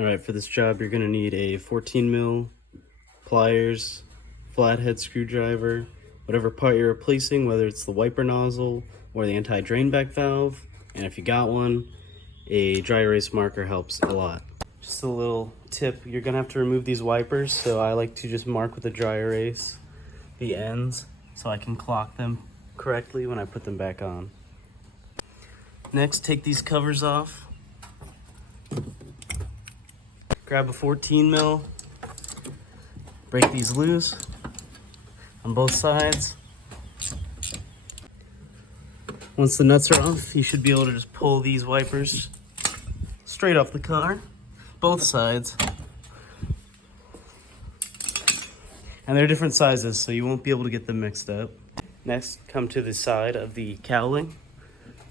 Alright, for this job you're going to need a 14 mil, pliers, flathead screwdriver, whatever part you're replacing, whether it's the wiper nozzle or the anti-drain back valve, and if you got one, a dry erase marker helps a lot. Just a little tip, you're going to have to remove these wipers, so I like to just mark with a dry erase the ends so I can clock them correctly when I put them back on. Next, take these covers off. Grab a 14 mil, break these loose on both sides. Once the nuts are off, you should be able to just pull these wipers straight off the car, both sides. And they're different sizes, so you won't be able to get them mixed up. Next, come to the side of the cowling.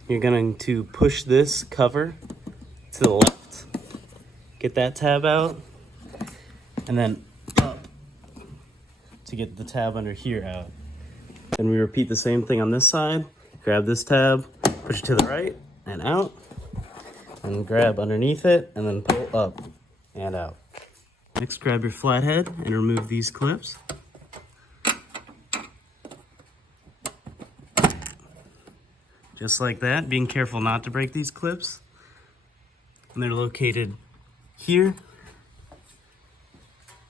You're going to push this cover to the left. Get that tab out, and then up to get the tab under here out. Then we repeat the same thing on this side. Grab this tab, push it to the right and out, and grab underneath it, and then pull up and out. Next, grab your flathead and remove these clips. Just like that, being careful not to break these clips. And they're located here,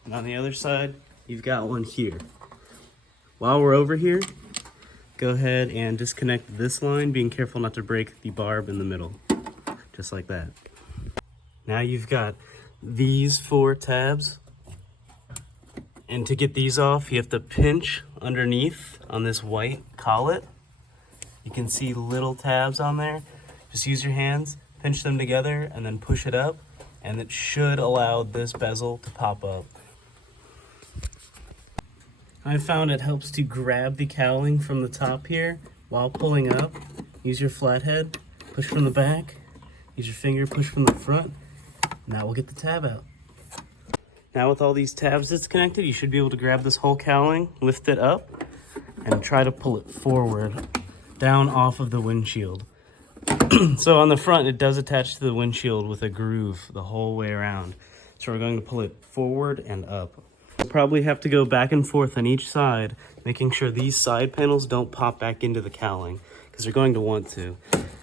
and on the other side you've got one here. While we're over here, go ahead and disconnect this line, being careful not to break the barb in the middle, just like that. Now you've got these 4 tabs, and to get these off you have to pinch underneath on this white collet. You can see little tabs on there. Just use your hands, pinch them together, and then push it up, and it should allow this bezel to pop up. I found it helps to grab the cowling from the top here while pulling up. Use your flathead, push from the back, use your finger, push from the front, and that will get the tab out. Now with all these tabs disconnected, you should be able to grab this whole cowling, lift it up, and try to pull it forward, down off of the windshield. So on the front, it does attach to the windshield with a groove the whole way around. So we're going to pull it forward and up. We'll probably have to go back and forth on each side, making sure these side panels don't pop back into the cowling, because they're going to want to.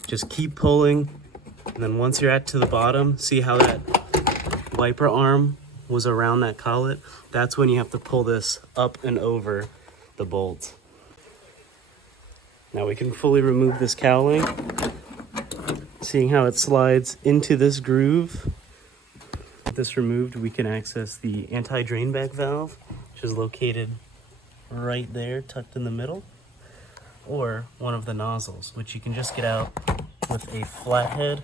Just keep pulling, and then once you're to the bottom, see how that wiper arm was around that collet? That's when you have to pull this up and over the bolt. Now we can fully remove this cowling. Seeing how it slides into this groove. With this removed, we can access the anti-drain back valve, which is located right there, tucked in the middle, or one of the nozzles, which you can just get out with a flathead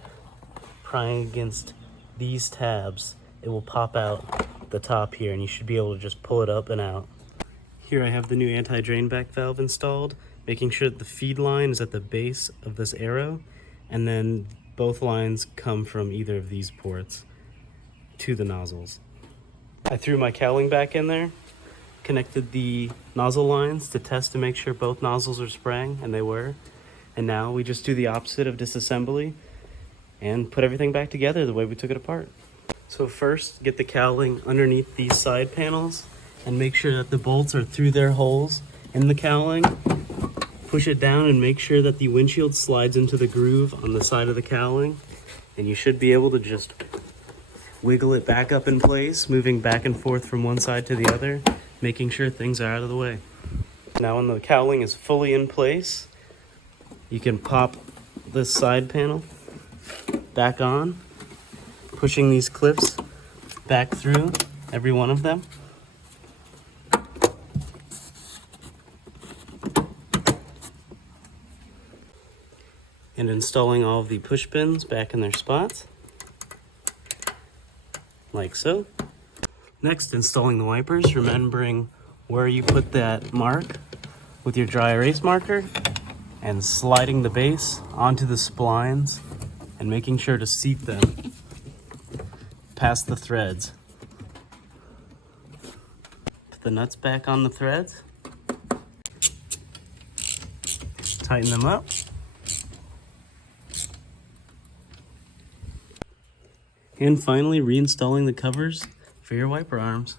prying against these tabs. It will pop out the top here, and you should be able to just pull it up and out. Here I have the new anti-drain back valve installed, making sure that the feed line is at the base of this arrow, and then both lines come from either of these ports to the nozzles. I threw my cowling back in there, connected the nozzle lines to test to make sure both nozzles are spraying, and they were. And now we just do the opposite of disassembly and put everything back together the way we took it apart. So first, get the cowling underneath these side panels and make sure that the bolts are through their holes in the cowling. Push it down and make sure that the windshield slides into the groove on the side of the cowling, and you should be able to just wiggle it back up in place, moving back and forth from one side to the other, making sure things are out of the way. Now when the cowling is fully in place, you can pop this side panel back on, pushing these clips back through every one of them. And installing all of the push pins back in their spots, like so. Next, installing the wipers, remembering where you put that mark with your dry erase marker, and sliding the base onto the splines and making sure to seat them past the threads. Put the nuts back on the threads, tighten them up, And finally, reinstalling the covers for your wiper arms.